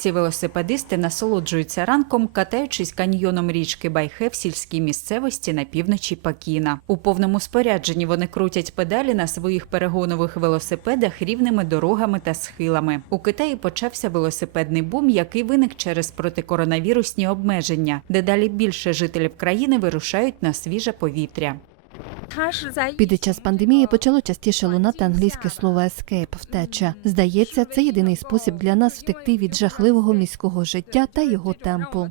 Ці велосипедисти насолоджуються ранком, катаючись каньйоном річки Байхе в сільській місцевості на півночі Пакіна. У повному спорядженні вони крутять педалі на своїх перегонових велосипедах рівними дорогами та схилами. У Китаї почався велосипедний бум, який виник через протикоронавірусні обмеження. Дедалі більше жителів країни вирушають на свіже повітря. Під час пандемії почало частіше лунати англійське слово «escape» – втеча. Здається, це єдиний спосіб для нас втекти від жахливого міського життя та його темпу.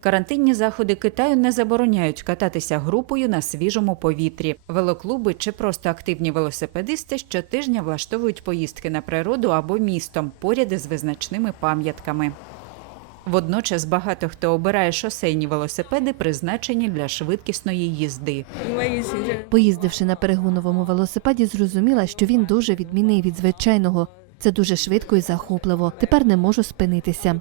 Карантинні заходи Китаю не забороняють кататися групою на свіжому повітрі. Велоклуби чи просто активні велосипедисти щотижня влаштовують поїздки на природу або містом поряд із визначними пам'ятками. Водночас багато хто обирає шосейні велосипеди, призначені для швидкісної їзди. Поїздивши на перегоновому велосипеді, зрозуміла, що він дуже відмінний від звичайного. Це дуже швидко і захопливо. Тепер не можу спинитися.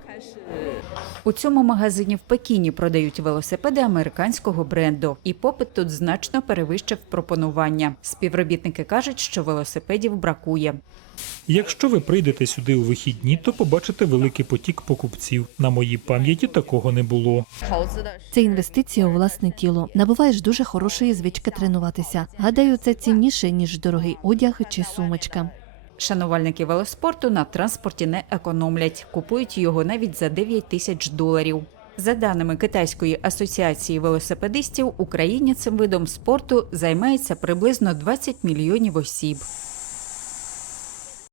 У цьому магазині в Пекіні продають велосипеди американського бренду, і попит тут значно перевищив пропонування. Співробітники кажуть, що велосипедів бракує. Якщо ви прийдете сюди у вихідні, то побачите великий потік покупців. На моїй пам'яті такого не було. Це інвестиція у власне тіло. Набуваєш дуже хорошої звички тренуватися. Гадаю, це цінніше ніж дорогий одяг чи сумочка. Шанувальники велоспорту на транспорті не економлять, купують його навіть за 9 тисяч доларів. За даними Китайської асоціації велосипедистів, Україні цим видом спорту займається приблизно 20 мільйонів осіб.